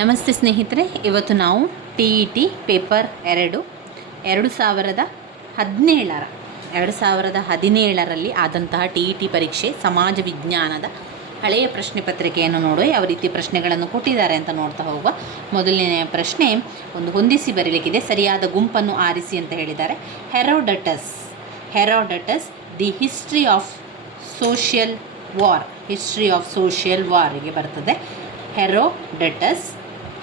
ನಮಸ್ತೆ ಸ್ನೇಹಿತರೆ, ಇವತ್ತು ನಾವು ಟಿ ಇ ಟಿ ಪೇಪರ್ ಎರಡು ಎರಡು ಸಾವಿರದ ಹದಿನೇಳರ, ಎರಡು ಸಾವಿರದ ಹದಿನೇಳರಲ್ಲಿ ಆದಂತಹ ಟಿ ಇ ಟಿ ಪರೀಕ್ಷೆ ಸಮಾಜ ವಿಜ್ಞಾನದ ಹಳೆಯ ಪ್ರಶ್ನೆ ಪತ್ರಿಕೆಯನ್ನು ನೋಡುವ ಯಾವ ರೀತಿ ಪ್ರಶ್ನೆಗಳನ್ನು ಕೊಟ್ಟಿದ್ದಾರೆ ಅಂತ ನೋಡ್ತಾ ಹೋಗುವ ಮೊದಲನೆಯ ಪ್ರಶ್ನೆ ಒಂದು ಹೊಂದಿಸಿ ಬರಲಿಕ್ಕಿದೆ. ಸರಿಯಾದ ಗುಂಪನ್ನು ಆರಿಸಿ ಅಂತ ಹೇಳಿದ್ದಾರೆ. Herodotus Herodotus, the history of social war, history of social ವಾರಿಗೆ ಬರ್ತದೆ. Herodotus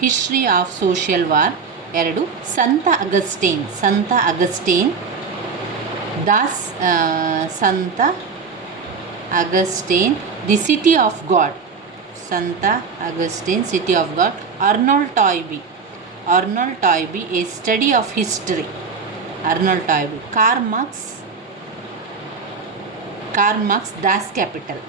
history of social war ಎರಡು ಸಂತ ಅಗಸ್ಟೇನ್ ಸಂತ ಅಗಸ್ಟೇನ್ ದಾಸ್ ಸಂತ Augustine the city of God ಸಂತ Augustine city of God Arnold Toynbee Arnold Toynbee a study of history Arnold Toynbee Karl Marx Karl Marx Das Kapital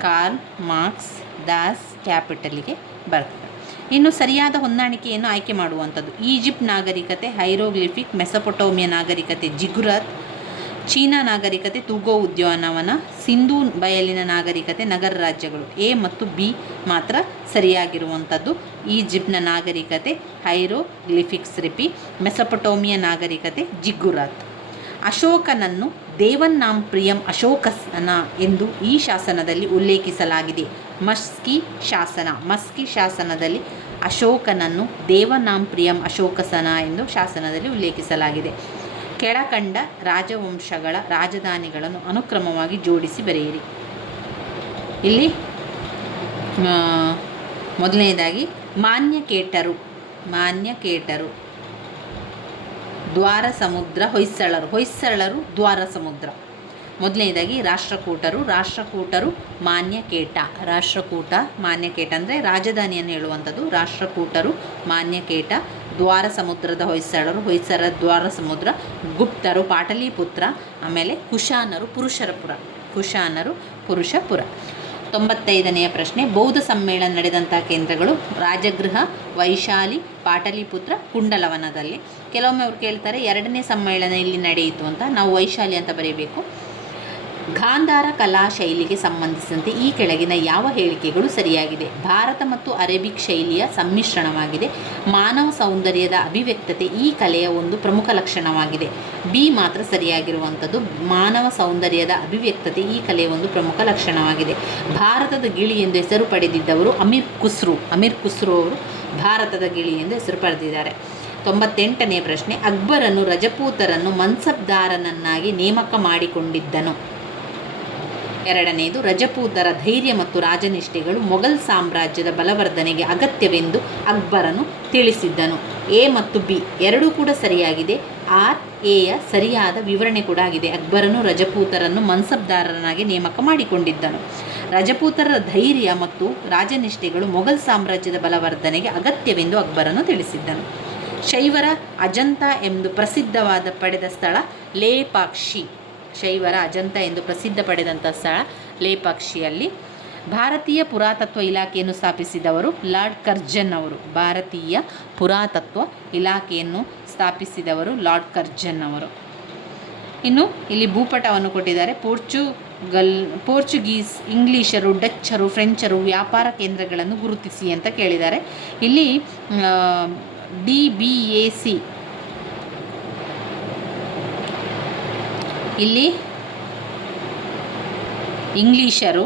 Karl Marx Das ಕ್ಯಾಪಿಟಲ್ಗೆ ಬರ್ತದೆ. ಇನ್ನು ಸರಿಯಾದ ಹೊಂದಾಣಿಕೆಯನ್ನು ಆಯ್ಕೆ ಮಾಡುವಂಥದ್ದು. ಈಜಿಪ್ಟ್ ನಾಗರಿಕತೆ, ಹೈರೋಗ್ಲಿಫಿಕ್, ಮೆಸಪೊಟೋಮಿಯ ನಾಗರಿಕತೆ, ಜಿಗುರತ್, ಚೀನಾ ನಾಗರಿಕತೆ, ತೂಗೋ ಉದ್ಯಾನವನ, ಸಿಂಧೂ ಬಯಲಿನ ನಾಗರಿಕತೆ, ನಗರ ರಾಜ್ಯಗಳು ಎ ಮತ್ತು ಬಿ ಮಾತ್ರ ಸರಿಯಾಗಿರುವಂಥದ್ದು. ಈಜಿಪ್ಟ್ನ ನಾಗರಿಕತೆ, ಹೈರೋಗ್ಲಿಫಿಕ್ಸ್ ರಿಪಿ, ಮೆಸಪೊಟೋಮಿಯ ನಾಗರಿಕತೆ, ಜಿಗುರಾತ್. ಅಶೋಕನನ್ನು ದೇವನ್ನಾಂ ಪ್ರಿಯಂ ಅಶೋಕಸನ ಎಂದು ಈ ಶಾಸನದಲ್ಲಿ ಉಲ್ಲೇಖಿಸಲಾಗಿದೆ. ಮಸ್ಕಿ ಶಾಸನ, ಮಸ್ಕಿ ಶಾಸನದಲ್ಲಿ ಅಶೋಕನನ್ನು ದೇವನಾಂ ಪ್ರಿಯಂ ಅಶೋಕಸನ ಎಂದು ಶಾಸನದಲ್ಲಿ ಉಲ್ಲೇಖಿಸಲಾಗಿದೆ. ಕೆಳಕಂಡ ರಾಜವಂಶಗಳ ರಾಜಧಾನಿಗಳನ್ನು ಅನುಕ್ರಮವಾಗಿ ಜೋಡಿಸಿ ಬರೆಯಿರಿ. ಇಲ್ಲಿ ಮೊದಲನೇದಾಗಿ ಮಾನ್ಯ ಕೇಟರು ಮಾನ್ಯಕೇಟರು ಮಾನ್ಯಕೇಟರು. ದ್ವಾರ ಸಮುದ್ರ ಹೊಯ್ಸಳರು. ಹೊಯ್ಸಳರು ದ್ವಾರ ಸಮುದ್ರ ಮೊದಲನೇದಾಗಿ ರಾಷ್ಟ್ರಕೂಟರು. ರಾಷ್ಟ್ರಕೂಟರು ಮಾನ್ಯಕೇಟ. ರಾಷ್ಟ್ರಕೂಟ ಮಾನ್ಯಕೇಟ ಅಂದರೆ ರಾಜಧಾನಿಯನ್ನು ಹೇಳುವಂಥದ್ದು. ರಾಷ್ಟ್ರಕೂಟರು ಮಾನ್ಯಕೇಟ. ದ್ವಾರ ಸಮುದ್ರದ ಹೊಯ್ಸಳರು, ಹೊಯ್ಸರ ದ್ವಾರ ಸಮುದ್ರ ಗುಪ್ತರು, ಪಾಟಲಿಪುತ್ರ, ಆಮೇಲೆ ಕುಶಾನರು ಪುರುಷರಪುರ ಕುಶಾನರು ಪುರುಷಪುರ ತೊಂಬತ್ತೈದನೆಯ ಪ್ರಶ್ನೆ, ಬೌದ್ಧ ಸಮ್ಮೇಳನ ನಡೆದಂಥ ಕೇಂದ್ರಗಳು ರಾಜಗೃಹ, ವೈಶಾಲಿ, ಪಾಟಲಿಪುತ್ರ, ಕುಂಡಲವನದಲ್ಲಿ. ಕೆಲವೊಮ್ಮೆ ಅವ್ರು ಕೇಳ್ತಾರೆ, ಎರಡನೇ ಸಮ್ಮೇಳನ ಇಲ್ಲಿ ನಡೆಯಿತು ಅಂತ. ನಾವು ವೈಶಾಲಿ ಅಂತ ಬರೀಬೇಕು. ಗಾಂಧಾರ ಕಲಾ ಶೈಲಿಗೆ ಸಂಬಂಧಿಸಿದಂತೆ ಈ ಕೆಳಗಿನ ಯಾವ ಹೇಳಿಕೆಗಳು ಸರಿಯಾಗಿದೆ? ಭಾರತ ಮತ್ತು ಅರೇಬಿಕ್ ಶೈಲಿಯ ಸಮ್ಮಿಶ್ರಣವಾಗಿದೆ. ಮಾನವ ಸೌಂದರ್ಯದ ಅಭಿವ್ಯಕ್ತತೆ ಈ ಕಲೆಯ ಒಂದು ಪ್ರಮುಖ ಲಕ್ಷಣವಾಗಿದೆ. ಬಿ ಮಾತ್ರ ಸರಿಯಾಗಿರುವಂಥದ್ದು. ಮಾನವ ಸೌಂದರ್ಯದ ಅಭಿವ್ಯಕ್ತತೆ ಈ ಕಲೆಯ ಒಂದು ಪ್ರಮುಖ ಲಕ್ಷಣವಾಗಿದೆ. ಭಾರತದ ಗಿಳಿ ಎಂದು ಹೆಸರು ಪಡೆದಿದ್ದವರು ಅಮೀರ್ ಖುಸ್ರು. ಅಮೀರ್ ಖುಸ್ರು ಅವರು ಭಾರತದ ಗಿಳಿ ಎಂದು ಹೆಸರು ಪಡೆದಿದ್ದಾರೆ. ತೊಂಬತ್ತೆಂಟನೇ ಪ್ರಶ್ನೆ. ಅಕ್ಬರನು ರಜಪೂತರನ್ನು ಮನ್ಸಬ್ದಾರನನ್ನಾಗಿ ನೇಮಕ ಮಾಡಿಕೊಂಡಿದ್ದನು. ಎರಡನೆಯದು ರಜಪೂತರ ಧೈರ್ಯ ಮತ್ತು ರಾಜನಿಷ್ಠೆಗಳು ಮೊಘಲ್ ಸಾಮ್ರಾಜ್ಯದ ಬಲವರ್ಧನೆಗೆ ಅಗತ್ಯವೆಂದು ಅಕ್ಬರನು ತಿಳಿಸಿದ್ದನು. ಎ ಮತ್ತು ಬಿ ಎರಡೂ ಕೂಡ ಸರಿಯಾಗಿದೆ. ಆರ್ ಎಯ ಸರಿಯಾದ ವಿವರಣೆ ಕೂಡ ಆಗಿದೆ. ಅಕ್ಬರನು ರಜಪೂತರನ್ನು ಮನ್ಸಬ್ದಾರರನ್ನಾಗಿ ನೇಮಕ ಮಾಡಿಕೊಂಡಿದ್ದನು. ರಜಪೂತರ ಧೈರ್ಯ ಮತ್ತು ರಾಜನಿಷ್ಠೆಗಳು ಮೊಘಲ್ ಸಾಮ್ರಾಜ್ಯದ ಬಲವರ್ಧನೆಗೆ ಅಗತ್ಯವೆಂದು ಅಕ್ಬರನು ತಿಳಿಸಿದ್ದನು. ಶೈವರ ಅಜಂತ ಎಂದು ಪ್ರಸಿದ್ಧವಾದ ಪಡೆದ ಸ್ಥಳ ಲೇಪಾಕ್ಷಿ. ಶೈವರ ಅಜಂತ ಎಂದು ಪ್ರಸಿದ್ಧ ಪಡೆದಂಥ ಸ್ಥಳ ಲೇಪಾಕ್ಷಿಯಲ್ಲಿ ಭಾರತೀಯ ಪುರಾತತ್ವ ಇಲಾಖೆಯನ್ನು ಸ್ಥಾಪಿಸಿದವರು ಲಾರ್ಡ್ ಕರ್ಜನ್ ಅವರು. ಭಾರತೀಯ ಪುರಾತತ್ವ ಇಲಾಖೆಯನ್ನು ಸ್ಥಾಪಿಸಿದವರು ಲಾರ್ಡ್ ಕರ್ಜನ್ ಅವರು. ಇನ್ನು ಇಲ್ಲಿ ಭೂಪಟವನ್ನು ಕೊಟ್ಟಿದ್ದಾರೆ. ಪೋರ್ಚುಗಲ್, ಪೋರ್ಚುಗೀಸ್, ಇಂಗ್ಲೀಷರು, ಡಚ್ಚರು, ಫ್ರೆಂಚರು ವ್ಯಾಪಾರ ಕೇಂದ್ರಗಳನ್ನು ಗುರುತಿಸಿ ಅಂತ ಕೇಳಿದ್ದಾರೆ. ಇಲ್ಲಿ ಡಿ ಬಿ ಎ ಸಿ ಇಲ್ಲಿ ಇಂಗ್ಲೀಷರು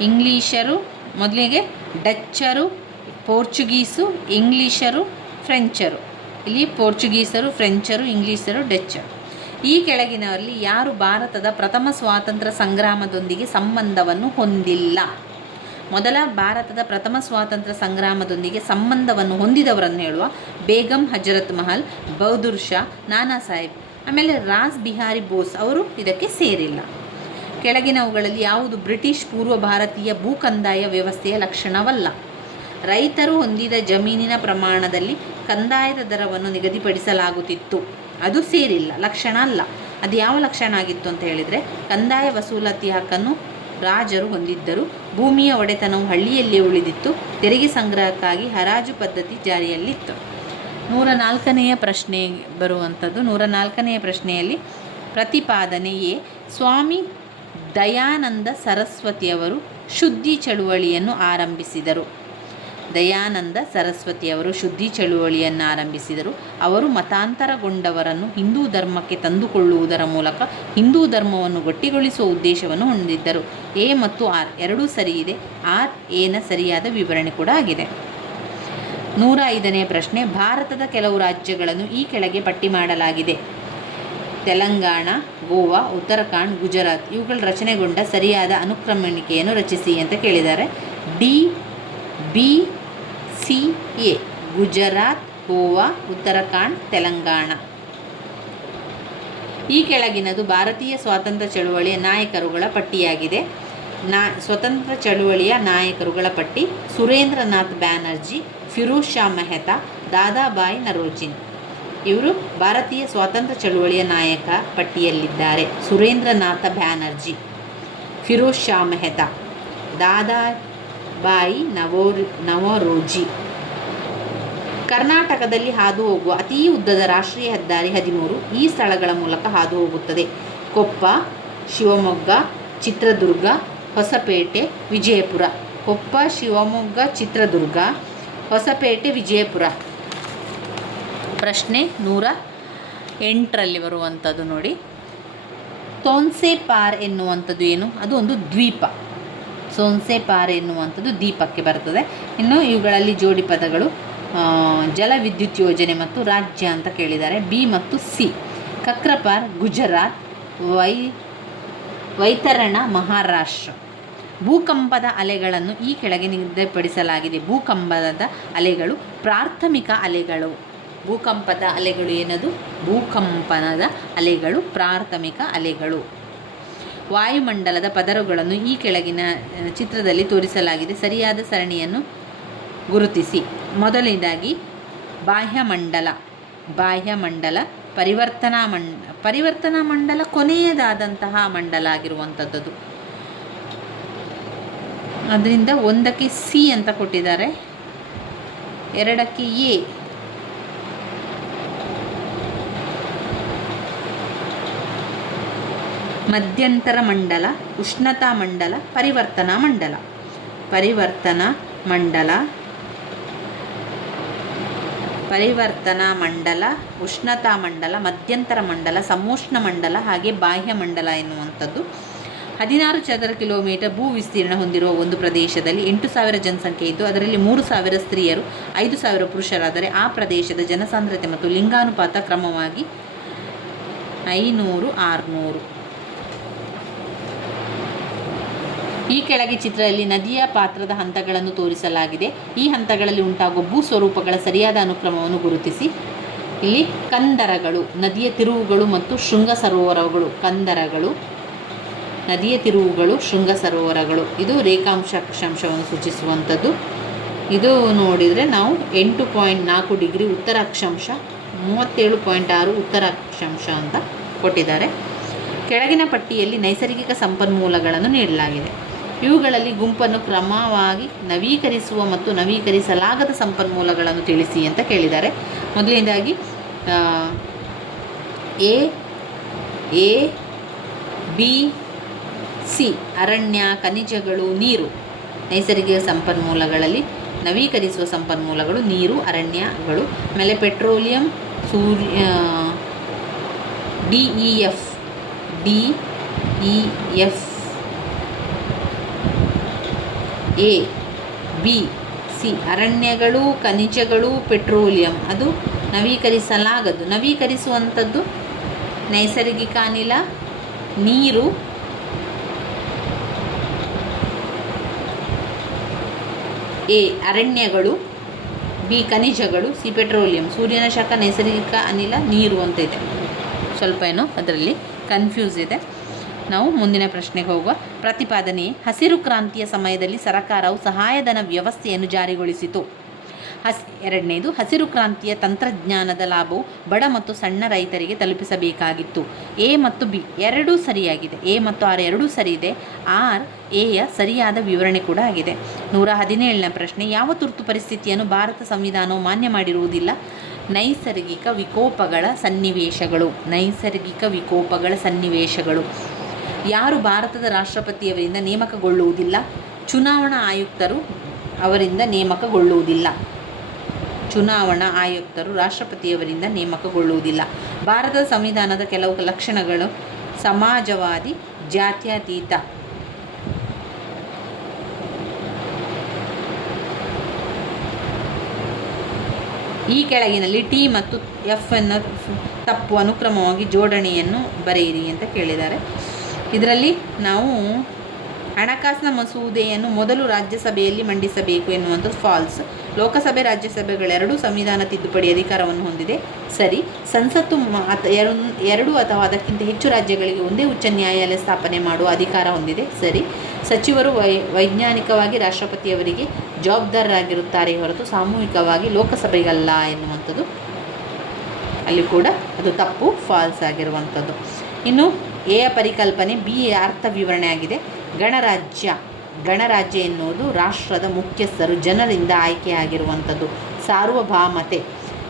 ಇಂಗ್ಲೀಷರು, ಮೊದಲಿಗೆ ಡಚ್ಚರು, ಪೋರ್ಚುಗೀಸು, ಇಂಗ್ಲೀಷರು, ಫ್ರೆಂಚರು. ಇಲ್ಲಿ ಪೋರ್ಚುಗೀಸರು, ಫ್ರೆಂಚರು, ಇಂಗ್ಲೀಷರು, ಡಚ್ಚರು. ಈ ಕೆಳಗಿನವರಲ್ಲಿ ಯಾರು ಭಾರತದ ಪ್ರಥಮ ಸ್ವಾತಂತ್ರ್ಯ ಸಂಗ್ರಾಮದೊಂದಿಗೆ ಸಂಬಂಧವನ್ನು ಹೊಂದಿಲ್ಲ? ಮೊದಲ ಭಾರತದ ಪ್ರಥಮ ಸ್ವಾತಂತ್ರ್ಯ ಸಂಗ್ರಾಮದೊಂದಿಗೆ ಸಂಬಂಧವನ್ನು ಹೊಂದಿದವರನ್ನು ಹೇಳುವ ಬೇಗಂ ಹಜರತ್ ಮಹಲ್, ಬಹದ್ದೂರ್ ಶಾ ನಾನಾ ಸಾಹೇಬ್ ಆಮೇಲೆ ರಾಜ್ ಬಿಹಾರಿ ಬೋಸ್ ಅವರು ಇದಕ್ಕೆ ಸೇರಿಲ್ಲ. ಕೆಳಗಿನವುಗಳಲ್ಲಿ ಯಾವುದು ಬ್ರಿಟಿಷ್ ಪೂರ್ವ ಭಾರತೀಯ ಭೂ ಕಂದಾಯ ವ್ಯವಸ್ಥೆಯ ಲಕ್ಷಣವಲ್ಲ. ರೈತರು ಹೊಂದಿದ ಜಮೀನಿನ ಪ್ರಮಾಣದಲ್ಲಿ ಕಂದಾಯದ ದರವನ್ನು ನಿಗದಿಪಡಿಸಲಾಗುತ್ತಿತ್ತು. ಅದು ಸೇರಿಲ್ಲ, ಲಕ್ಷಣ ಅಲ್ಲ. ಅದು ಯಾವ ಲಕ್ಷಣ ಆಗಿತ್ತು ಅಂತ ಹೇಳಿದರೆ, ಕಂದಾಯ ವಸೂಲಾತಿ ಹಕ್ಕನ್ನು ರಾಜರು ಹೊಂದಿದ್ದರು. ಭೂಮಿಯ ಒಡೆತನವು ಹಳ್ಳಿಯಲ್ಲಿ ಉಳಿದಿತ್ತು. ತೆರಿಗೆ ಸಂಗ್ರಹಕ್ಕಾಗಿ ಹರಾಜು ಪದ್ಧತಿ ಜಾರಿಯಲ್ಲಿತ್ತು. ನೂರ ನಾಲ್ಕನೆಯ ಪ್ರಶ್ನೆ ಬರುವಂಥದ್ದು. ನೂರ ನಾಲ್ಕನೆಯ ಪ್ರಶ್ನೆಯಲ್ಲಿ ಪ್ರತಿಪಾದನೆಯೇ ಸ್ವಾಮಿ ದಯಾನಂದ ಸರಸ್ವತಿಯವರು ಶುದ್ಧಿ ಚಳುವಳಿಯನ್ನು ಆರಂಭಿಸಿದರು. ದಯಾನಂದ ಸರಸ್ವತಿಯವರು ಶುದ್ಧಿ ಚಳುವಳಿಯನ್ನು ಆರಂಭಿಸಿದರು. ಅವರು ಮತಾಂತರಗೊಂಡವರನ್ನು ಹಿಂದೂ ಧರ್ಮಕ್ಕೆ ತಂದುಕೊಳ್ಳುವುದರ ಮೂಲಕ ಹಿಂದೂ ಧರ್ಮವನ್ನು ಗಟ್ಟಿಗೊಳಿಸುವ ಉದ್ದೇಶವನ್ನು ಹೊಂದಿದ್ದರು. ಎ ಮತ್ತು ಆರ್ ಎರಡೂ ಸರಿ ಇದೆ ಆರ್ ಎನ ಸರಿಯಾದ ವಿವರಣೆ ಕೂಡ ಆಗಿದೆ. ನೂರ ಐದನೇ ಪ್ರಶ್ನೆ, ಭಾರತದ ಕೆಲವು ರಾಜ್ಯಗಳನ್ನು ಈ ಕೆಳಗೆ ಪಟ್ಟಿ ಮಾಡಲಾಗಿದೆ. ತೆಲಂಗಾಣ, ಗೋವಾ, ಉತ್ತರಾಖಂಡ್, ಗುಜರಾತ್ ಇವುಗಳ ರಚನೆಗೊಂಡ ಸರಿಯಾದ ಅನುಕ್ರಮಣಿಕೆಯನ್ನು ರಚಿಸಿ ಅಂತ ಕೇಳಿದ್ದಾರೆ. D, B, C, A, Gujarat, Goa, Uttarakhand, Telangana. ಈ ಕೆಳಗಿನದು ಭಾರತೀಯ ಸ್ವಾತಂತ್ರ್ಯ ಚಳುವಳಿಯ ನಾಯಕರುಗಳ ಪಟ್ಟಿಯಾಗಿದೆ. ನಾ, ಸ್ವತಂತ್ರ ಚಳುವಳಿಯ ನಾಯಕರುಗಳ ಪಟ್ಟಿ, ಸುರೇಂದ್ರನಾಥ್ ಬ್ಯಾನರ್ಜಿ, ಫಿರೋಜ್ ಶಾ ಮೆಹ್ತಾ, ದಾದಾಬಾಯಿ ನರೋಜಿನ್. ಇವರು ಭಾರತೀಯ ಸ್ವಾತಂತ್ರ್ಯ ಚಳುವಳಿಯ ನಾಯಕ ಪಟ್ಟಿಯಲ್ಲಿದ್ದಾರೆ. ಸುರೇಂದ್ರನಾಥ ಬ್ಯಾನರ್ಜಿ, ಫಿರೋಜ್ ಶಾ ಮೆಹ್ತಾ, ದಾದಾಬಾಯಿ ನವೋರ್, ನವರೋಜಿ. ಕರ್ನಾಟಕದಲ್ಲಿ ಹಾದು ಹೋಗುವ ಅತೀ ಉದ್ದದ ರಾಷ್ಟ್ರೀಯ ಹೆದ್ದಾರಿ ಹದಿಮೂರು ಈ ಸ್ಥಳಗಳ ಮೂಲಕ ಹಾದು ಹೋಗುತ್ತದೆ ಕೊಪ್ಪ, ಶಿವಮೊಗ್ಗ, ಚಿತ್ರದುರ್ಗ ಹೊಸಪೇಟೆ, ವಿಜಯಪುರ. ಕೊಪ್ಪ, ಶಿವಮೊಗ್ಗ, ಚಿತ್ರದುರ್ಗ. ಹೊಸಪೇಟೆ, ವಿಜಯಪುರ. ಪ್ರಶ್ನೆ ನೂರ ಎಂಟರಲ್ಲಿ ಬರುವಂಥದ್ದು ನೋಡಿ. ತೋನ್ಸೆ ಪಾರ್ ಎನ್ನುವಂಥದ್ದು ಏನು? ಅದು ಒಂದು ದ್ವೀಪ. ಸೋನ್ಸೆ ಪಾರ್ ಎನ್ನುವಂಥದ್ದು ದೀಪಕ್ಕೆ ಬರ್ತದೆ. ಇನ್ನು ಇವುಗಳಲ್ಲಿ ಜೋಡಿ ಪದಗಳು ಜಲ ಜಲವಿದ್ಯುತ್ ಯೋಜನೆ ಮತ್ತು ರಾಜ್ಯ ಅಂತ ಕೇಳಿದ್ದಾರೆ. ಬಿ ಮತ್ತು ಸಿ. ಕಕ್ರಪಾರ್, ಗುಜರಾತ್, ವೈ ವೈತರಣ ಮಹಾರಾಷ್ಟ್ರ. ಭೂಕಂಪದ ಅಲೆಗಳನ್ನು ಈ ಕೆಳಗೆ ನಿಗದಿಪಡಿಸಲಾಗಿದೆ. ಭೂಕಂಪದ ಅಲೆಗಳು ಪ್ರಾಥಮಿಕ ಅಲೆಗಳು. ಭೂಕಂಪದ ಅಲೆಗಳು ಏನದು? ಭೂಕಂಪನದ ಅಲೆಗಳು ಪ್ರಾಥಮಿಕ ಅಲೆಗಳು. ವಾಯುಮಂಡಲದ ಪದರುಗಳನ್ನು ಈ ಕೆಳಗಿನ ಚಿತ್ರದಲ್ಲಿ ತೋರಿಸಲಾಗಿದೆ. ಸರಿಯಾದ ಸರಣಿಯನ್ನು ಗುರುತಿಸಿ. ಮೊದಲನೇದಾಗಿ, ಬಾಹ್ಯಮಂಡಲ. ಬಾಹ್ಯಮಂಡಲ ಪರಿವರ್ತನಾ ಮಂಡ, ಪರಿವರ್ತನಾ ಮಂಡಲ ಕೊನೆಯದಾದಂತಹ ಮಂಡಲ ಆಗಿರುವಂಥದ್ದು ಅದರಿಂದ ಒಂದಕ್ಕೆ ಸಿ ಅಂತ ಕೊಟ್ಟಿದ್ದಾರೆ. ಎರಡಕ್ಕೆ ಎ. ಮಧ್ಯಂತರ ಮಂಡಲ, ಉಷ್ಣತಾ ಮಂಡಲ, ಪರಿವರ್ತನಾ ಮಂಡಲ. ಪರಿವರ್ತನಾ ಮಂಡಲ ಪರಿವರ್ತನಾ ಮಂಡಲ, ಉಷ್ಣತಾ ಮಂಡಲ, ಮಧ್ಯಂತರ ಮಂಡಲ, ಸಮೋಷ್ಣ ಮಂಡಲ ಹಾಗೆ ಬಾಹ್ಯ ಮಂಡಲ ಎನ್ನುವಂಥದ್ದು. ಹದಿನಾರು ಚದರ ಕಿಲೋಮೀಟರ್ ಭೂ ವಿಸ್ತೀರ್ಣ ಹೊಂದಿರುವ ಒಂದು ಪ್ರದೇಶದಲ್ಲಿ ಎಂಟು ಸಾವಿರ ಜನಸಂಖ್ಯೆ ಇದ್ದು, ಅದರಲ್ಲಿ ಮೂರು ಸಾವಿರ ಸ್ತ್ರೀಯರು, ಐದು ಸಾವಿರ ಪುರುಷರಾದರೆ ಆ ಪ್ರದೇಶದ ಜನಸಾಂದ್ರತೆ ಮತ್ತು ಲಿಂಗಾನುಪಾತ ಕ್ರಮವಾಗಿ ಐನೂರು, ಆರುನೂರು. ಈ ಕೆಳಗೆ ಚಿತ್ರದಲ್ಲಿ ನದಿಯ ಪಾತ್ರದ ಹಂತಗಳನ್ನು ತೋರಿಸಲಾಗಿದೆ. ಈ ಹಂತಗಳಲ್ಲಿ ಉಂಟಾಗುವ ಭೂ ಸ್ವರೂಪಗಳ ಸರಿಯಾದ ಅನುಕ್ರಮವನ್ನು ಗುರುತಿಸಿ. ಇಲ್ಲಿ ಕಂದರಗಳು, ನದಿಯ ತಿರುವುಗಳು ಮತ್ತು ಶೃಂಗ ಸರೋವರಗಳು. ಕಂದರಗಳು, ನದಿಯ ತಿರುವುಗಳು, ಶೃಂಗ ಸರೋವರಗಳು. ಇದು ರೇಖಾಂಶ ಅಕ್ಷಾಂಶವನ್ನು ಸೂಚಿಸುವಂಥದ್ದು. ಇದು ನೋಡಿದರೆ ನಾವು ಎಂಟು ಪಾಯಿಂಟ್ ನಾಲ್ಕು ಡಿಗ್ರಿ ಉತ್ತರ ಅಕ್ಷಾಂಶ ಮೂವತ್ತೇಳು ಪಾಯಿಂಟ್ ಆರು ಉತ್ತರ ಅಕ್ಷಾಂಶ ಅಂತ ಕೊಟ್ಟಿದ್ದಾರೆ. ಕೆಳಗಿನ ಪಟ್ಟಿಯಲ್ಲಿ ನೈಸರ್ಗಿಕ ಸಂಪನ್ಮೂಲಗಳನ್ನು ನೀಡಲಾಗಿದೆ. ಇವುಗಳಲ್ಲಿ ಗುಂಪನ್ನು ಕ್ರಮವಾಗಿ ನವೀಕರಿಸುವ ಮತ್ತು ನವೀಕರಿಸಲಾಗದ ಸಂಪನ್ಮೂಲಗಳನ್ನು ತಿಳಿಸಿ ಅಂತ ಕೇಳಿದ್ದಾರೆ. ಮೊದಲನೇದಾಗಿ ಎ ಎ, ಬಿ, ಸಿ, ಅರಣ್ಯ, ಖನಿಜಗಳು, ನೀರು. ನೈಸರ್ಗಿಕ ಸಂಪನ್ಮೂಲಗಳಲ್ಲಿ ನವೀಕರಿಸುವ ಸಂಪನ್ಮೂಲಗಳು ನೀರು, ಅರಣ್ಯಗಳು, ಆಮೇಲೆ petroleum, Surya D, E, F, D, E, F A, B, C, ಅರಣ್ಯಗಳು, ಖನಿಜಗಳು, ಪೆಟ್ರೋಲಿಯಂ. ಅದು ನವೀಕರಿಸಲಾಗದು. ನವೀಕರಿಸುವಂಥದ್ದು ನೈಸರ್ಗಿಕ ಅನಿಲ, ನೀರು, ಎ, ಅರಣ್ಯಗಳು, ಬಿ, ಖನಿಜಗಳು, ಸಿ, ಪೆಟ್ರೋಲಿಯಂ. ಸೂರ್ಯನ ಶಾಖ ನೈಸರ್ಗಿಕ ಅನಿಲ, ನೀರು ಅಂತ ಇದೆ. ಸ್ವಲ್ಪ ಏನೋ ಅದರಲ್ಲಿ ಕನ್ಫ್ಯೂಸ್ ಇದೆ. ನಾವು ಮುಂದಿನ ಪ್ರಶ್ನೆಗೆ ಹೋಗುವ ಪ್ರತಿಪಾದನೆ. ಹಸಿರು ಕ್ರಾಂತಿಯ ಸಮಯದಲ್ಲಿ ಸರಕಾರವು ಸಹಾಯಧನ ವ್ಯವಸ್ಥೆಯನ್ನು ಜಾರಿಗೊಳಿಸಿತು. ಹಸ್, ಎರಡನೇದು, ಹಸಿರು ಕ್ರಾಂತಿಯ ತಂತ್ರಜ್ಞಾನದ ಲಾಭವು ಬಡ ಮತ್ತು ಸಣ್ಣ ರೈತರಿಗೆ ತಲುಪಿಸಬೇಕಾಗಿತ್ತು. ಎ ಮತ್ತು ಬಿ ಎರಡೂ ಸರಿಯಾಗಿದೆ. ಎ ಮತ್ತು ಆರ್ ಎರಡೂ ಸರಿ ಇದೆ ಆರ್ ಎಯ ಸರಿಯಾದ ವಿವರಣೆ ಕೂಡ ಆಗಿದೆ. ನೂರ ಹದಿನೇಳನೇ ಪ್ರಶ್ನೆ, ಯಾವ ತುರ್ತು ಪರಿಸ್ಥಿತಿಯನ್ನು ಭಾರತ ಸಂವಿಧಾನವು ಮಾನ್ಯ ಮಾಡಿರುವುದಿಲ್ಲ? ನೈಸರ್ಗಿಕ ವಿಕೋಪಗಳ ಸನ್ನಿವೇಶಗಳು. ನೈಸರ್ಗಿಕ ವಿಕೋಪಗಳ ಸನ್ನಿವೇಶಗಳು. ಯಾರು ಭಾರತದ ರಾಷ್ಟ್ರಪತಿಯವರಿಂದ ನೇಮಕಗೊಳ್ಳುವುದಿಲ್ಲ, ಚುನಾವಣಾ ಆಯುಕ್ತರು ಅವರಿಂದ ನೇಮಕಗೊಳ್ಳುವುದಿಲ್ಲ. ಚುನಾವಣಾ ಆಯುಕ್ತರು ರಾಷ್ಟ್ರಪತಿಯವರಿಂದ ನೇಮಕಗೊಳ್ಳುವುದಿಲ್ಲ. ಭಾರತದ ಸಂವಿಧಾನದ ಕೆಲವು ಲಕ್ಷಣಗಳು ಸಮಾಜವಾದಿ, ಜಾತ್ಯತೀತ. ಈ ಕೆಳಗಿನಲ್ಲಿ ಟಿ ಮತ್ತು ಎಫ್ ಅನ್ನು ತಪ್ಪು ಅನುಕ್ರಮವಾಗಿ ಜೋಡಣೆಯನ್ನು ಬರೆಯಿರಿ ಅಂತ ಕೇಳಿದ್ದಾರೆ. ಇದರಲ್ಲಿ ನಾವು ಹಣಕಾಸಿನ ಮಸೂದೆಯನ್ನು ಮೊದಲು ರಾಜ್ಯಸಭೆಯಲ್ಲಿ ಮಂಡಿಸಬೇಕು ಎನ್ನುವಂಥದ್ದು ಫಾಲ್ಸ್ ಲೋಕಸಭೆ, ರಾಜ್ಯಸಭೆಗಳೆರಡೂ ಸಂವಿಧಾನ ತಿದ್ದುಪಡಿ ಅಧಿಕಾರವನ್ನು ಹೊಂದಿದೆ. ಸರಿ, ಸಂಸತ್ತು ಎರಡು ಅಥವಾ ಅದಕ್ಕಿಂತ ಹೆಚ್ಚು ರಾಜ್ಯಗಳಿಗೆ ಒಂದೇ ಉಚ್ಚ ನ್ಯಾಯಾಲಯ ಸ್ಥಾಪನೆ ಮಾಡುವ ಅಧಿಕಾರ ಹೊಂದಿದೆ. ಸರಿ, ಸಚಿವರು ವೈ ವೈಜ್ಞಾನಿಕವಾಗಿ ರಾಷ್ಟ್ರಪತಿಯವರಿಗೆ ಜವಾಬ್ದಾರರಾಗಿರುತ್ತಾರೆ ಹೊರತು ಸಾಮೂಹಿಕವಾಗಿ ಲೋಕಸಭೆಗಲ್ಲ ಎನ್ನುವಂಥದ್ದು. ಅಲ್ಲಿ ಕೂಡ ಅದು ತಪ್ಪು ಫಾಲ್ಸ್ ಆಗಿರುವಂಥದ್ದು. ಇನ್ನು ಎಯ ಪರಿಕಲ್ಪನೆ, ಬಿ ಅರ್ಥ ವಿವರಣೆ ಆಗಿದೆ. ಗಣರಾಜ್ಯ ಗಣರಾಜ್ಯ ಎನ್ನುವುದು ರಾಷ್ಟ್ರದ ಮುಖ್ಯಸ್ಥರು, ಜನರಿಂದ ಆಯ್ಕೆಯಾಗಿರುವಂಥದ್ದು ಸಾರ್ವಭೌಮತೆ,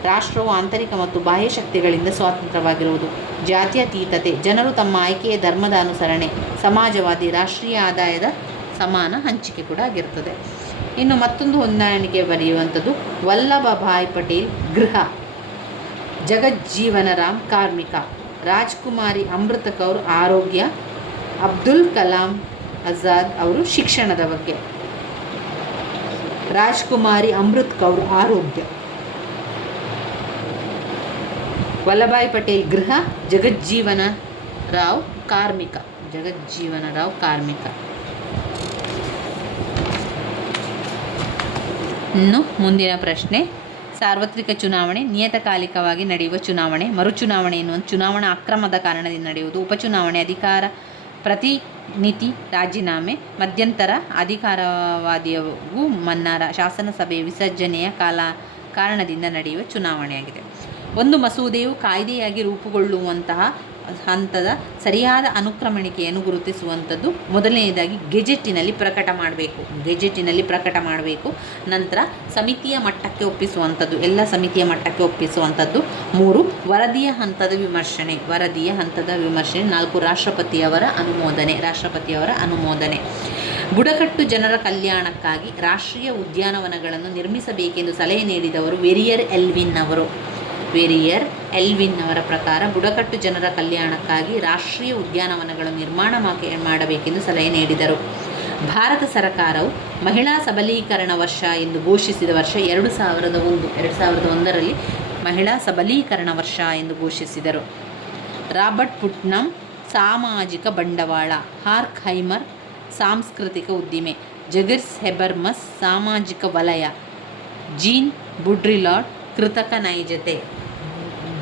ರಾಷ್ಟ್ರವು ಆಂತರಿಕ ಮತ್ತು ಬಾಹ್ಯ ಶಕ್ತಿಗಳಿಂದ ಸ್ವತಂತ್ರವಾಗಿರುವುದು. ಜಾತ್ಯತೀತತೆ, ಜನರು ತಮ್ಮ ಆಯ್ಕೆಯ ಧರ್ಮದ ಅನುಸರಣೆ, ಸಮಾಜವಾದಿ, ರಾಷ್ಟ್ರೀಯ ಆದಾಯದ ಸಮಾನ ಹಂಚಿಕೆ ಕೂಡ ಆಗಿರ್ತದೆ ಇನ್ನು ಮತ್ತೊಂದು ಹೊಂದಾಣಿಕೆ ಬರೆಯುವಂಥದ್ದು ವಲ್ಲಭಭಾಯ್ ಪಟೇಲ್ ಗೃಹ, ಜಗಜ್ಜೀವನರಾಮ್ ಕಾರ್ಮಿಕ. ರಾಜ್ಕುಮಾರಿ ಅಮೃತ ಕೌರ್ ಆರೋಗ್ಯ, ಅಬ್ದುಲ್ ಕಲಾಂ ಆಜಾದ್ ಅವರು ಶಿಕ್ಷಣದ ಬಗ್ಗೆ. ರಾಜ್ಕುಮಾರಿ ಅಮೃತ್ ಕೌರ್ ಆರೋಗ್ಯ. ವಲ್ಲಭಾಯ್ ಪಟೇಲ್ ಗೃಹ, ಜಗಜ್ಜೀವನ ರಾವ್ ಕಾರ್ಮಿಕ. ಜಗಜ್ಜೀವನ ರಾವ್ ಕಾರ್ಮಿಕ. ಇನ್ನು ಮುಂದಿನ ಪ್ರಶ್ನೆ. ಸಾರ್ವತ್ರಿಕ ಚುನಾವಣೆ, ನಿಯತಕಾಲಿಕವಾಗಿ ನಡೆಯುವ ಚುನಾವಣೆ, ಮರುಚುನಾವಣೆ ಎನ್ನುವ ಚುನಾವಣಾ ಅಕ್ರಮದ ಕಾರಣದಿಂದ ನಡೆಯುವುದು, ಉಪಚುನಾವಣೆ ಅಧಿಕಾರ ಪ್ರತಿನಿಧಿ ರಾಜೀನಾಮೆ, ಮಧ್ಯಂತರ ಅಧಿಕಾರವಾದಿಯವೂ ಮನ್ನಾರ ಶಾಸನಸಭೆಯ ವಿಸರ್ಜನೆಯ ಕಾಲ ಕಾರಣದಿಂದ ನಡೆಯುವ ಚುನಾವಣೆಯಾಗಿದೆ. ಒಂದು ಮಸೂದೆಯು ಕಾಯ್ದೆಯಾಗಿ ರೂಪುಗೊಳ್ಳುವಂತಹ ಹಂತದ ಸರಿಯಾದ ಅನುಕ್ರಮಣಿಕೆಯನ್ನು ಗುರುತಿಸುವಂಥದ್ದು. ಮೊದಲನೆಯದಾಗಿ ಗೆಜೆಟ್ಟಿನಲ್ಲಿ ಪ್ರಕಟ ಮಾಡಬೇಕು. ಗೆಜೆಟ್ಟಿನಲ್ಲಿ ಪ್ರಕಟ ಮಾಡಬೇಕು. ನಂತರ ಸಮಿತಿಯ ಮಟ್ಟಕ್ಕೆ ಒಪ್ಪಿಸುವಂಥದ್ದು. ಎಲ್ಲ ಸಮಿತಿಯ ಮಟ್ಟಕ್ಕೆ ಒಪ್ಪಿಸುವಂಥದ್ದು. ಮೂರು, ವರದಿಯ ಹಂತದ ವಿಮರ್ಶನೆ. ವರದಿಯ ಹಂತದ ವಿಮರ್ಶನೆ. ನಾಲ್ಕು, ರಾಷ್ಟ್ರಪತಿಯವರ ಅನುಮೋದನೆ. ರಾಷ್ಟ್ರಪತಿಯವರ ಅನುಮೋದನೆ. ಬುಡಕಟ್ಟು ಜನರ ಕಲ್ಯಾಣಕ್ಕಾಗಿ ರಾಷ್ಟ್ರೀಯ ಉದ್ಯಾನವನಗಳನ್ನು ನಿರ್ಮಿಸಬೇಕೆಂದು ಸಲಹೆ ನೀಡಿದವರು ವೆರಿಯರ್ ಎಲ್ವಿನ್ ಅವರು. ವೆರಿಯರ್ ಎಲ್ವಿನ್ ಅವರ ಪ್ರಕಾರ ಬುಡಕಟ್ಟು ಜನರ ಕಲ್ಯಾಣಕ್ಕಾಗಿ ರಾಷ್ಟ್ರೀಯ ಉದ್ಯಾನವನಗಳನ್ನು ನಿರ್ಮಾಣ ಮಾಡಬೇಕೆಂದು ಸಲಹೆ ನೀಡಿದರು. ಭಾರತ ಸರ್ಕಾರವು ಮಹಿಳಾ ಸಬಲೀಕರಣ ವರ್ಷ ಎಂದು ಘೋಷಿಸಿದ ವರ್ಷ ಎರಡು ಸಾವಿರದ ಒಂದು, ಎರಡು ಸಾವಿರದ ಒಂದರಲ್ಲಿ ಮಹಿಳಾ ಸಬಲೀಕರಣ ವರ್ಷ ಎಂದು ಘೋಷಿಸಿದರು. ರಾಬರ್ಟ್ ಪುಟ್ನಮ್ ಸಾಮಾಜಿಕ ಬಂಡವಾಳ ಹಾರ್ಕ್ ಹೈಮರ್ ಸಾಂಸ್ಕೃತಿಕ ಉದ್ದಿಮೆ, ಜಗರ್ಸ್ ಹೆಬರ್ಮಸ್, ಸಾಮಾಜಿಕ ವಲಯ, ಜೀನ್ ಬುಡ್ರಿಲಾಡ್ ಕೃತಕ ನೈಜತೆ.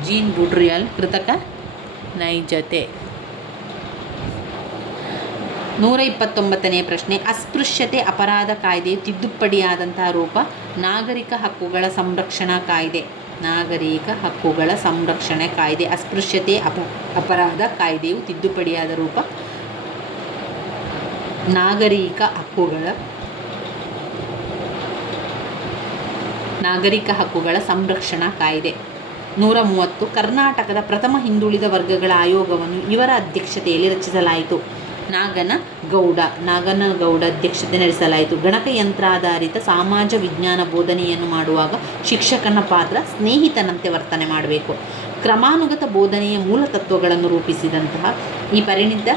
ಜೀನ್ ಬುಡ್ರಿಯಲ್ ಕೃತಕ ನೈಜತೆ. ನೂರ ಇಪ್ಪತ್ತೊಂಬತ್ತನೇ ಪ್ರಶ್ನೆ, ಅಸ್ಪೃಶ್ಯತೆ ಅಪರಾಧ ಕಾಯ್ದೆ ತಿದ್ದುಪಡಿಯಾದಂತಹ ರೂಪ, ನಾಗರಿಕ ಹಕ್ಕುಗಳ ಸಂರಕ್ಷಣಾ ಕಾಯ್ದೆ. ನಾಗರಿಕ ಹಕ್ಕುಗಳ ಸಂರಕ್ಷಣೆ ಕಾಯ್ದೆ, ಅಸ್ಪೃಶ್ಯತೆ ಅಪ, ಅಪರಾಧ ಕಾಯ್ದೆಯು ತಿದ್ದುಪಡಿಯಾದ ರೂಪ, ನಾಗರಿಕ ಹಕ್ಕುಗಳ ನಾಗರಿಕ ಹಕ್ಕುಗಳ ಸಂರಕ್ಷಣಾ ಕಾಯ್ದೆ. ನೂರ ಮೂವತ್ತು ಕರ್ನಾಟಕದ ಪ್ರಥಮ ಹಿಂದುಳಿದ ವರ್ಗಗಳ ಆಯೋಗವನ್ನು ಇವರ ಅಧ್ಯಕ್ಷತೆಯಲ್ಲಿ ರಚಿಸಲಾಯಿತು. ನಾಗನ ಗೌಡ ನಾಗನ ಗೌಡ ಅಧ್ಯಕ್ಷತೆ ನಡೆಸಲಾಯಿತು. ಗಣಕಯಂತ್ರಾಧಾರಿತ ಸಮಾಜ ವಿಜ್ಞಾನ ಬೋಧನೆಯನ್ನು ಮಾಡುವಾಗ ಶಿಕ್ಷಕನ ಪಾತ್ರ ಸ್ನೇಹಿತನಂತೆ ವರ್ತನೆ ಮಾಡಬೇಕು. ಕ್ರಮಾನುಗತ ಬೋಧನೆಯ ಮೂಲ ತತ್ವಗಳನ್ನು ರೂಪಿಸಿದಂತಹ ಈ ಪರಿಣಿತ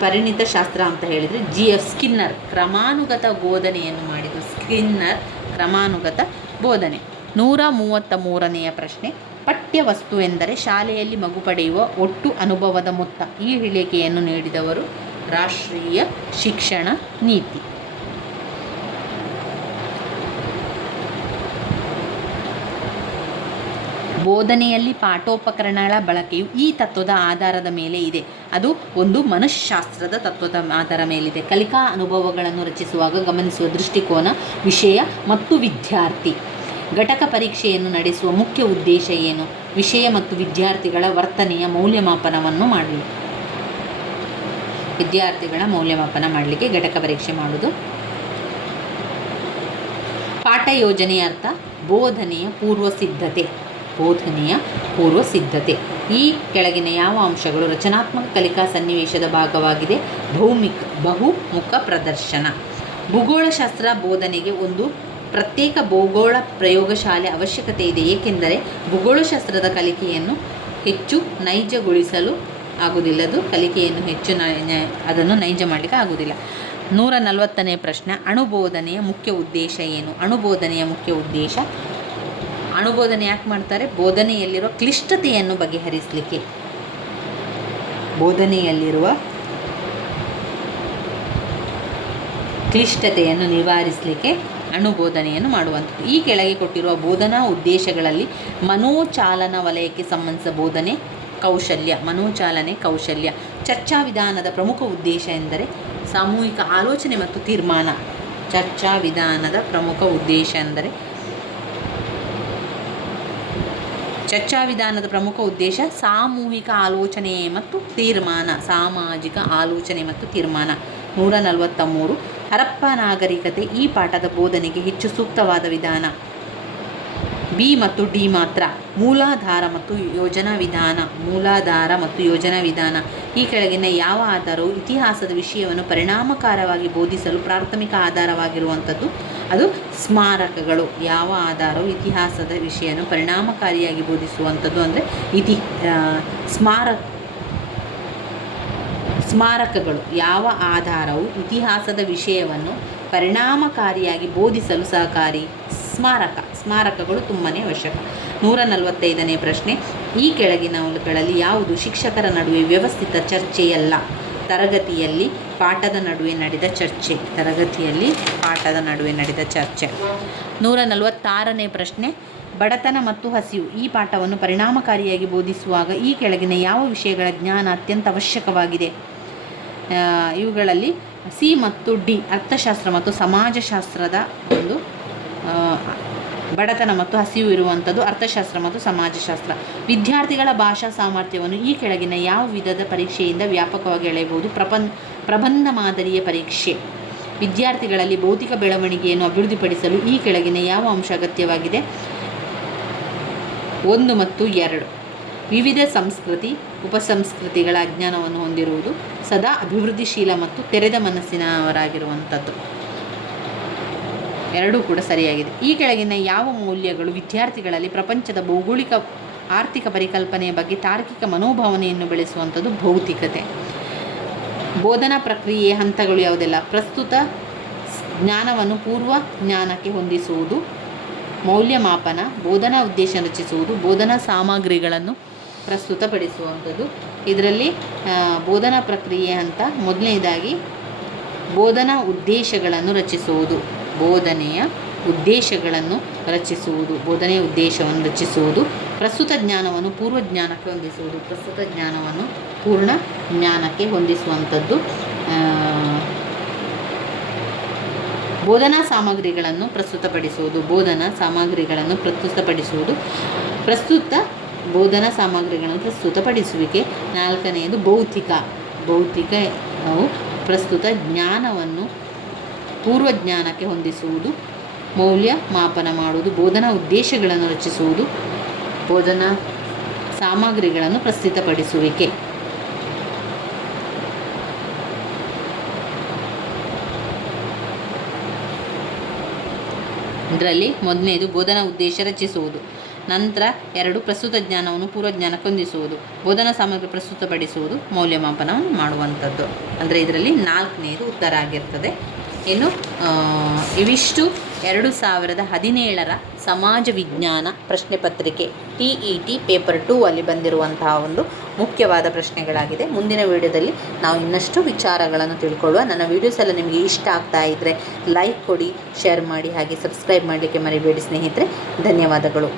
ಪರಿಣಿತ ಶಾಸ್ತ್ರ ಅಂತ ಹೇಳಿದರೆ ಜಿ. ಎಫ್. ಸ್ಕಿನ್ನರ್ ಕ್ರಮಾನುಗತ ಬೋಧನೆಯನ್ನು ಮಾಡಿದ ಸ್ಕಿನ್ನರ್ ಕ್ರಮಾನುಗತ ಬೋಧನೆ. ನೂರ ಮೂವತ್ತ ಮೂರನೆಯ ಪ್ರಶ್ನೆ ಪಠ್ಯವಸ್ತು ಎಂದರೆ ಶಾಲೆಯಲ್ಲಿ ಮಗು ಪಡೆಯುವ ಒಟ್ಟು ಅನುಭವದ ಮೊತ್ತ. ಈ ಹೇಳಿಕೆಯನ್ನು ನೀಡಿದವರು ರಾಷ್ಟ್ರೀಯ ಶಿಕ್ಷಣ ನೀತಿ. ಬೋಧನೆಯಲ್ಲಿ ಪಾಠೋಪಕರಣಗಳ ಬಳಕೆಯು ಈ ತತ್ವದ ಆಧಾರದ ಮೇಲೆ ಇದೆ. ಅದು ಒಂದು ಮನಃಶಾಸ್ತ್ರದ ತತ್ವದ ಆಧಾರ ಮೇಲಿದೆ. ಕಲಿಕಾ ಅನುಭವಗಳನ್ನು ರಚಿಸುವಾಗ ಗಮನಿಸುವ ದೃಷ್ಟಿಕೋನ, ವಿಷಯ ಮತ್ತು ವಿದ್ಯಾರ್ಥಿ. ಘಟಕ ಪರೀಕ್ಷೆಯನ್ನು ನಡೆಸುವ ಮುಖ್ಯ ಉದ್ದೇಶ ಏನು? ವಿಷಯ ಮತ್ತು ವಿದ್ಯಾರ್ಥಿಗಳ ವರ್ತನೆಯ ಮೌಲ್ಯಮಾಪನವನ್ನು ಮಾಡಲಿ. ವಿದ್ಯಾರ್ಥಿಗಳ ಮೌಲ್ಯಮಾಪನ ಮಾಡಲಿಕ್ಕೆ ಘಟಕ ಪರೀಕ್ಷೆ ಮಾಡುವುದು ಪಾಠ ಯೋಜನೆಯ ಅರ್ಥ, ಬೋಧನೆಯ ಪೂರ್ವ ಸಿದ್ಧತೆ. ಬೋಧನೆಯ ಪೂರ್ವ ಸಿದ್ಧತೆ. ಈ ಕೆಳಗಿನ ಯಾವ ಅಂಶಗಳು ರಚನಾತ್ಮಕ ಕಲಿಕಾ ಸನ್ನಿವೇಶದ ಭಾಗವಾಗಿದೆ? ಭೌಮಿಕ, ಬಹುಮುಖ ಪ್ರದರ್ಶನ. ಭೂಗೋಳಶಾಸ್ತ್ರ ಬೋಧನೆಗೆ ಒಂದು ಪ್ರತ್ಯೇಕ ಭೂಗೋಳ ಪ್ರಯೋಗಶಾಲೆ ಅವಶ್ಯಕತೆ ಇದೆ. ಏಕೆಂದರೆ ಭೂಗೋಳಶಾಸ್ತ್ರದ ಕಲಿಕೆಯನ್ನು ಹೆಚ್ಚು ನೈಜಗೊಳಿಸಲು ಆಗುವುದಿಲ್ಲ ಅದು ಕಲಿಕೆಯನ್ನು ಹೆಚ್ಚು ಅದನ್ನು ನೈಜ ಮಾಡಲಿಕ್ಕೆ ಆಗುವುದಿಲ್ಲ. ನೂರ ನಲವತ್ತನೇ ಪ್ರಶ್ನೆ, ಅಣುಬೋಧನೆಯ ಮುಖ್ಯ ಉದ್ದೇಶ ಏನು? ಅಣುಬೋಧನೆಯ ಮುಖ್ಯ ಉದ್ದೇಶ? ಅಣುಬೋಧನೆ ಯಾಕೆ ಮಾಡ್ತಾರೆ? ಬೋಧನೆಯಲ್ಲಿರುವ ಕ್ಲಿಷ್ಟತೆಯನ್ನು ಬಗೆಹರಿಸಲಿಕ್ಕೆ. ಬೋಧನೆಯಲ್ಲಿರುವ ಕ್ಲಿಷ್ಟತೆಯನ್ನು ನಿವಾರಿಸಲಿಕ್ಕೆ ಅಣುಬೋಧನೆಯನ್ನು ಮಾಡುವಂಥದ್ದು. ಈ ಕೆಳಗೆ ಕೊಟ್ಟಿರುವ ಬೋಧನಾ ಉದ್ದೇಶಗಳಲ್ಲಿ ಮನೋಚಾಲನ ವಲಯಕ್ಕೆ ಸಂಬಂಧಿಸಿದ ಬೋಧನೆ, ಕೌಶಲ್ಯ, ಮನೋಚಾಲನೆ, ಕೌಶಲ್ಯ, ಚರ್ಚಾ ವಿಧಾನದ ಪ್ರಮುಖ ಉದ್ದೇಶ ಎಂದರೆ ಸಾಮೂಹಿಕ ಆಲೋಚನೆ ಮತ್ತು ತೀರ್ಮಾನ. ಚರ್ಚಾ ವಿಧಾನದ ಪ್ರಮುಖ ಉದ್ದೇಶ ಎಂದರೆ ಚರ್ಚಾ ವಿಧಾನದ ಪ್ರಮುಖ ಉದ್ದೇಶ ಸಾಮೂಹಿಕ ಆಲೋಚನೆ ಮತ್ತು ತೀರ್ಮಾನ, ಸಾಮಾಜಿಕ ಆಲೋಚನೆ ಮತ್ತು ತೀರ್ಮಾನ. ನೂರ ನಲವತ್ತ ಮೂರು ಹರಪ್ಪ ನಾಗರಿಕತೆ ಈ ಪಾಠದ ಬೋಧನೆಗೆ ಹೆಚ್ಚು ಸೂಕ್ತವಾದ ವಿಧಾನ. ಬಿ ಮತ್ತು ಡಿ ಮಾತ್ರ. ಮೂಲಾಧಾರ ಮತ್ತು ಯೋಜನಾ ವಿಧಾನ. ಮೂಲಾಧಾರ ಮತ್ತು ಯೋಜನಾ ವಿಧಾನ. ಈ ಕೆಳಗಿನ ಯಾವ ಆಧಾರವು ಇತಿಹಾಸದ ವಿಷಯವನ್ನು ಪರಿಣಾಮಕಾರವಾಗಿ ಬೋಧಿಸಲು ಪ್ರಾಥಮಿಕ ಆಧಾರವಾಗಿರುವಂಥದ್ದು? ಅದು ಸ್ಮಾರಕಗಳು. ಯಾವ ಆಧಾರವು ಇತಿಹಾಸದ ವಿಷಯವನ್ನು ಪರಿಣಾಮಕಾರಿಯಾಗಿ ಬೋಧಿಸುವಂಥದ್ದು ಅಂದರೆ ಇತಿ ಸ್ಮಾರಕ ಸ್ಮಾರಕಗಳು. ಯಾವ ಆಧಾರವು ಇತಿಹಾಸದ ವಿಷಯವನ್ನು ಪರಿಣಾಮಕಾರಿಯಾಗಿ ಬೋಧಿಸಲು ಸಹಕಾರಿ? ಸ್ಮಾರಕ. ಸ್ಮಾರಕಗಳು ತುಂಬಾ ಅವಶ್ಯಕ. ನೂರ ನಲವತ್ತೈದನೇ ಪ್ರಶ್ನೆ. ಈ ಕೆಳಗಿನವುಗಳಲ್ಲಿ ಯಾವುದು ಶಿಕ್ಷಕರ ನಡುವೆ ವ್ಯವಸ್ಥಿತ ಚರ್ಚೆಯಲ್ಲ? ತರಗತಿಯಲ್ಲಿ ಪಾಠದ ನಡುವೆ ನಡೆದ ಚರ್ಚೆ. ತರಗತಿಯಲ್ಲಿ ಪಾಠದ ನಡುವೆ ನಡೆದ ಚರ್ಚೆ. ನೂರ ನಲವತ್ತಾರನೇ ಪ್ರಶ್ನೆ. ಬಡತನ ಮತ್ತು ಹಸಿವು. ಈ ಪಾಠವನ್ನು ಪರಿಣಾಮಕಾರಿಯಾಗಿ ಬೋಧಿಸುವಾಗ ಈ ಕೆಳಗಿನ ಯಾವ ವಿಷಯಗಳ ಜ್ಞಾನ ಅತ್ಯಂತ ಅವಶ್ಯಕವಾಗಿದೆ? ಇವುಗಳಲ್ಲಿ ಸಿ ಮತ್ತು ಡಿ, ಅರ್ಥಶಾಸ್ತ್ರ ಮತ್ತು ಸಮಾಜಶಾಸ್ತ್ರದ ಒಂದು ಬಡತನ ಮತ್ತು ಹಸಿವು ಇರುವಂಥದ್ದು ಅರ್ಥಶಾಸ್ತ್ರ ಮತ್ತು ಸಮಾಜಶಾಸ್ತ್ರ. ವಿದ್ಯಾರ್ಥಿಗಳ ಭಾಷಾ ಸಾಮರ್ಥ್ಯವನ್ನು ಈ ಕೆಳಗಿನ ಯಾವ ವಿಧದ ಪರೀಕ್ಷೆಯಿಂದ ವ್ಯಾಪಕವಾಗಿ ಎಳೆಯಬಹುದು? ಪ್ರಪನ್, ಪ್ರಬಂಧ ಮಾದರಿಯ ಪರೀಕ್ಷೆ. ವಿದ್ಯಾರ್ಥಿಗಳಲ್ಲಿ ಭೌತಿಕ ಬೆಳವಣಿಗೆಯನ್ನು ಅಭಿವೃದ್ಧಿಪಡಿಸಲು ಈ ಕೆಳಗಿನ ಯಾವ ಅಂಶ ಅಗತ್ಯವಾಗಿದೆ? ಒಂದು ಮತ್ತು ಎರಡು. ವಿವಿಧ ಸಂಸ್ಕೃತಿ, ಉಪಸಂಸ್ಕೃತಿಗಳ ಅಜ್ಞಾನವನ್ನು ಹೊಂದಿರುವುದು. ಸದಾ ಅಭಿವೃದ್ಧಿಶೀಲ ಮತ್ತು ತೆರೆದ ಮನಸ್ಸಿನವರಾಗಿರುವಂಥದ್ದು. ಎರಡೂ ಕೂಡ ಸರಿಯಾಗಿದೆ. ಈ ಕೆಳಗಿನ ಯಾವ ಮೌಲ್ಯಗಳು ವಿದ್ಯಾರ್ಥಿಗಳಲ್ಲಿ ಪ್ರಪಂಚದ ಭೌಗೋಳಿಕ, ಆರ್ಥಿಕ ಪರಿಕಲ್ಪನೆಯ ಬಗ್ಗೆ ತಾರ್ಕಿಕ ಮನೋಭಾವನೆಯನ್ನು ಬೆಳೆಸುವಂಥದ್ದು ಭೌತಿಕತೆ. ಬೋಧನಾ ಪ್ರಕ್ರಿಯೆಯ ಹಂತಗಳು ಯಾವುದೆಲ್ಲ? ಪ್ರಸ್ತುತ ಜ್ಞಾನವನ್ನು ಪೂರ್ವ ಜ್ಞಾನಕ್ಕೆ ಹೊಂದಿಸುವುದು, ಮೌಲ್ಯಮಾಪನ, ಬೋಧನಾ ಉದ್ದೇಶ ರಚಿಸುವುದು, ಬೋಧನಾ ಸಾಮಗ್ರಿಗಳನ್ನು ಪ್ರಸ್ತುತಪಡಿಸುವಂಥದ್ದು. ಇದರಲ್ಲಿ ಬೋಧನಾ ಪ್ರಕ್ರಿಯೆ ಅಂತ ಮೊದಲನೇದಾಗಿ ಬೋಧನಾ ಉದ್ದೇಶಗಳನ್ನು ರಚಿಸುವುದು. ಬೋಧನೆಯ ಉದ್ದೇಶಗಳನ್ನು ರಚಿಸುವುದು. ಬೋಧನೆಯ ಉದ್ದೇಶವನ್ನು ರಚಿಸುವುದು. ಪ್ರಸ್ತುತ ಜ್ಞಾನವನ್ನು ಪೂರ್ವ ಜ್ಞಾನಕ್ಕೆ ಹೊಂದಿಸುವುದು. ಪ್ರಸ್ತುತ ಜ್ಞಾನವನ್ನು ಪೂರ್ಣ ಜ್ಞಾನಕ್ಕೆ ಹೊಂದಿಸುವಂಥದ್ದು. ಬೋಧನಾ ಸಾಮಗ್ರಿಗಳನ್ನು ಪ್ರಸ್ತುತಪಡಿಸುವುದು. ಬೋಧನಾ ಸಾಮಗ್ರಿಗಳನ್ನು ಪ್ರಸ್ತುತಪಡಿಸುವುದು. ಪ್ರಸ್ತುತ ಬೋಧನಾ ಸಾಮಗ್ರಿಗಳನ್ನು ಪ್ರಸ್ತುತಪಡಿಸುವಿಕೆ. ನಾಲ್ಕನೆಯದು ಭೌತಿಕ. ಭೌತಿಕ ನಾವು ಪ್ರಸ್ತುತ ಜ್ಞಾನವನ್ನು ಪೂರ್ವ ಜ್ಞಾನಕ್ಕೆ ಹೊಂದಿಸುವುದು. ಮೌಲ್ಯ ಮಾಪನ ಮಾಡುವುದು. ಬೋಧನಾ ಉದ್ದೇಶಗಳನ್ನು ರಚಿಸುವುದು. ಬೋಧನಾ ಸಾಮಗ್ರಿಗಳನ್ನು ಪ್ರಸ್ತುತಪಡಿಸುವಿಕೆ. ಇದರಲ್ಲಿ ಮೊದಲನೇದು ಬೋಧನಾ ಉದ್ದೇಶ ರಚಿಸುವುದು. ನಂತರ ಎರಡು ಪ್ರಸ್ತುತ ಜ್ಞಾನವನ್ನು ಪೂರ್ವ ಜ್ಞಾನ ಹೊಂದಿಸುವುದು, ಬೋಧನಾ ಸಾಮಗ್ರಿ ಪ್ರಸ್ತುತಪಡಿಸುವುದು, ಮೌಲ್ಯಮಾಪನವನ್ನು ಮಾಡುವಂಥದ್ದು. ಅಂದರೆ ಇದರಲ್ಲಿ ನಾಲ್ಕನೇದು ಉತ್ತರ ಆಗಿರ್ತದೆ. ಇನ್ನು ಇವಿಷ್ಟು ಎರಡು ಸಾವಿರದ ಹದಿನೇಳರ ಸಮಾಜ ವಿಜ್ಞಾನ ಪ್ರಶ್ನೆ ಪತ್ರಿಕೆ, T E T paper two ಅಲ್ಲಿ ಬಂದಿರುವಂತಹ ಒಂದು ಮುಖ್ಯವಾದ ಪ್ರಶ್ನೆಗಳಾಗಿದೆ. ಮುಂದಿನ ವಿಡಿಯೋದಲ್ಲಿ ನಾವು ಇನ್ನಷ್ಟು ವಿಚಾರಗಳನ್ನು ತಿಳ್ಕೊಳ್ಳುವ. ನನ್ನ ವೀಡಿಯೋಸ್ ಎಲ್ಲ ನಿಮಗೆ ಇಷ್ಟ ಆಗ್ತಾ ಇದ್ದರೆ ಲೈಕ್ ಕೊಡಿ, ಶೇರ್ ಮಾಡಿ, ಹಾಗೆ ಸಬ್ಸ್ಕ್ರೈಬ್ ಮಾಡಲಿಕ್ಕೆ ಮರಿಬೇಡಿ ಸ್ನೇಹಿತರೆ. ಧನ್ಯವಾದಗಳು.